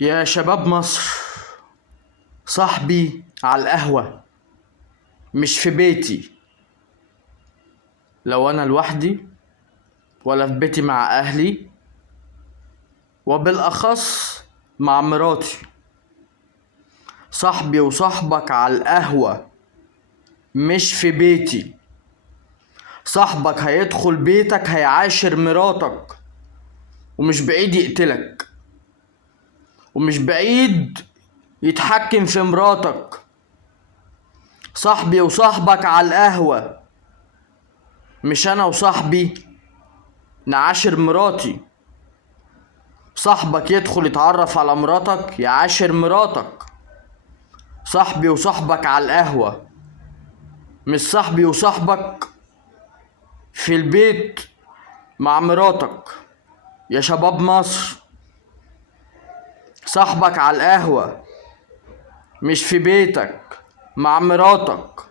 يا شباب مصر، صاحبي على القهوة مش في بيتي. لو أنا لوحدي ولا في بيتي مع أهلي، وبالأخص مع مراتي. صاحبي وصاحبك على القهوة مش في بيتي. صاحبك هيدخل بيتك هيعاشر مراتك، ومش بعيد يقتلك، ومش بعيد يتحكم في مراتك. صاحبي وصاحبك على القهوة مش أنا وصاحبي نعاشر مراتي. صاحبك يدخل يتعرف على مراتك يعاشر مراتك. صاحبي وصاحبك على القهوة مش صاحبي وصاحبك في البيت مع مراتك. يا شباب مصر، صاحبك على القهوة مش في بيتك مع مراتك.